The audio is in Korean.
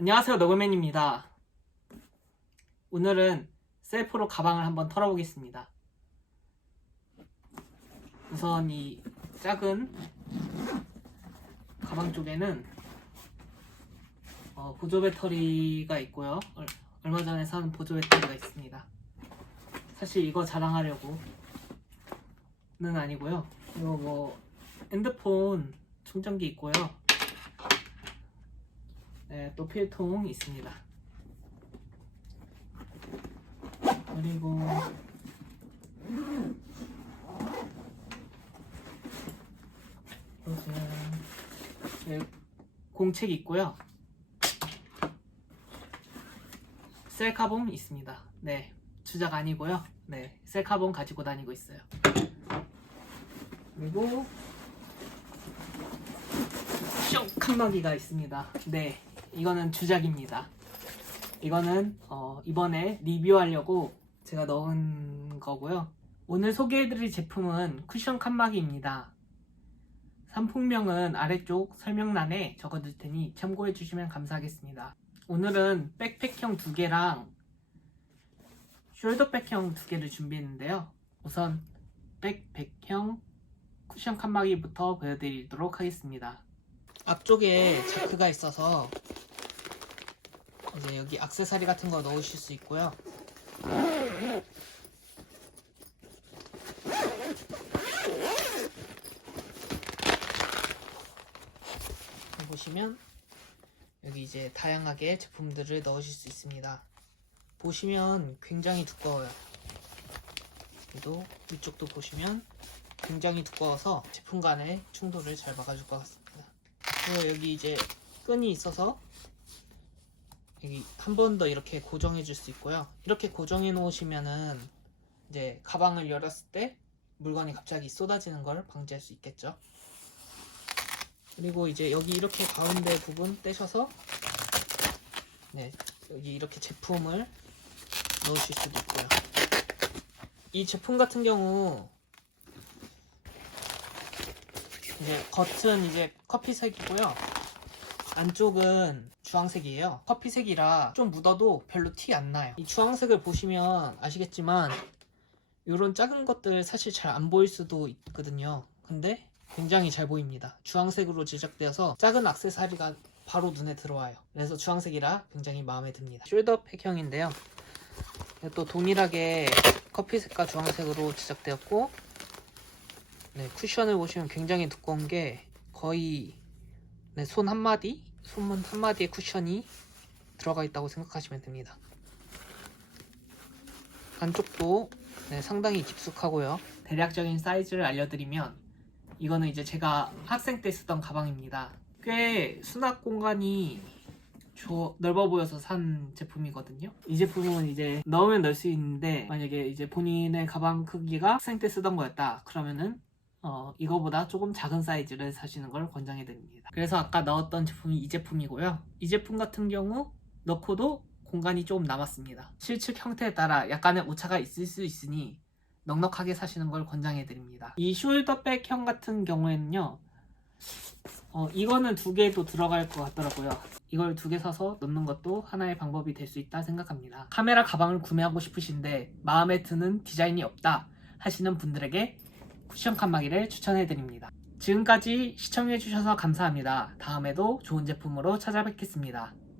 안녕하세요 너굴맨입니다. 오늘은 셀프로 가방을 한번 털어보겠습니다. 우선 이 작은 가방 쪽에는 어, 보조 배터리가 있고요. 얼- 얼마 전에 산 보조 배터리가 있습니다. 사실 이거 자랑하려고는 아니고요. 이거 뭐 핸드폰 충전기 있고요 네, 또 필통 있습니다. 그리고 보시면 네, 공책 있고요. 셀카봉 있습니다. 네, 주작 아니고요. 네, 셀카봉 가지고 다니고 있어요. 그리고 뿅 칸막이가 있습니다. 네, 이거는 주작입니다. 이거는 어, 이번에 리뷰하려고 제가 넣은 거고요. 오늘 소개해드릴 제품은 쿠션 칸막이입니다. 상품명은 아래쪽 설명란에 적어둘 테니 참고해 주시면 감사하겠습니다. 오늘은 백팩형 두 개랑 숄더백형 두 개를 준비했는데요. 우선 백팩형 쿠션 칸막이부터 보여드리도록 하겠습니다. 앞쪽에 자크가 있어서 이제 여기 악세사리 같은 거 넣으실 수 있고요. 보시면 여기 이제 다양하게 제품들을 넣으실 수 있습니다. 보시면 굉장히 두꺼워요. 그리고 이쪽도 보시면 굉장히 두꺼워서 제품 간의 충돌을 잘 막아줄 것 같습니다. 그리고 여기 이제 끈이 있어서 여기 한 번 더 이렇게 고정해 줄 수 있고요. 이렇게 고정해 놓으시면은 이제 가방을 열었을 때 물건이 갑자기 쏟아지는 걸 방지할 수 있겠죠. 그리고 이제 여기 이렇게 가운데 부분 떼셔서 네, 여기 이렇게 제품을 넣으실 수도 있고요. 이 제품 같은 경우 이제 겉은 이제 커피색이고요. 안쪽은 주황색이에요. 커피색이라 좀 묻어도 별로 티 안 나요. 이 주황색을 보시면 아시겠지만 이런 작은 것들 사실 잘 안 보일 수도 있거든요. 근데 굉장히 잘 보입니다. 주황색으로 제작되어서 작은 악세사리가 바로 눈에 들어와요. 그래서 주황색이라 굉장히 마음에 듭니다. 숄더 팩형인데요. 또 동일하게 커피색과 주황색으로 제작되었고 네, 쿠션을 보시면 굉장히 두꺼운 게 거의 네, 손 한마디? 손 한마디의 쿠션이 들어가 있다고 생각하시면 됩니다. 안쪽도 네, 상당히 깊숙하고요. 대략적인 사이즈를 알려드리면 이거는 이제 제가 학생 때 쓰던 가방입니다. 꽤 수납 공간이 조- 넓어 보여서 산 제품이거든요. 이 제품은 이제 넣으면 넣을 수 있는데 만약에 이제 본인의 가방 크기가 학생 때 쓰던 거였다. 그러면은 어, 이거보다 조금 작은 사이즈를 사시는 걸 권장해 드립니다. 그래서 아까 넣었던 제품이 이 제품이고요. 이 제품 같은 경우 넣고도 공간이 조금 남았습니다. 실측 형태에 따라 약간의 오차가 있을 수 있으니 넉넉하게 사시는 걸 권장해 드립니다. 이 숄더백형 같은 경우에는요. 어, 이거는 두 개도 들어갈 것 같더라고요. 이걸 두 개 사서 넣는 것도 하나의 방법이 될 수 있다 생각합니다. 카메라 가방을 구매하고 싶으신데 마음에 드는 디자인이 없다 하시는 분들에게 쿠션 칸막이를 추천해 드립니다. 지금까지 시청해 주셔서 감사합니다. 다음에도 좋은 제품으로 찾아뵙겠습니다.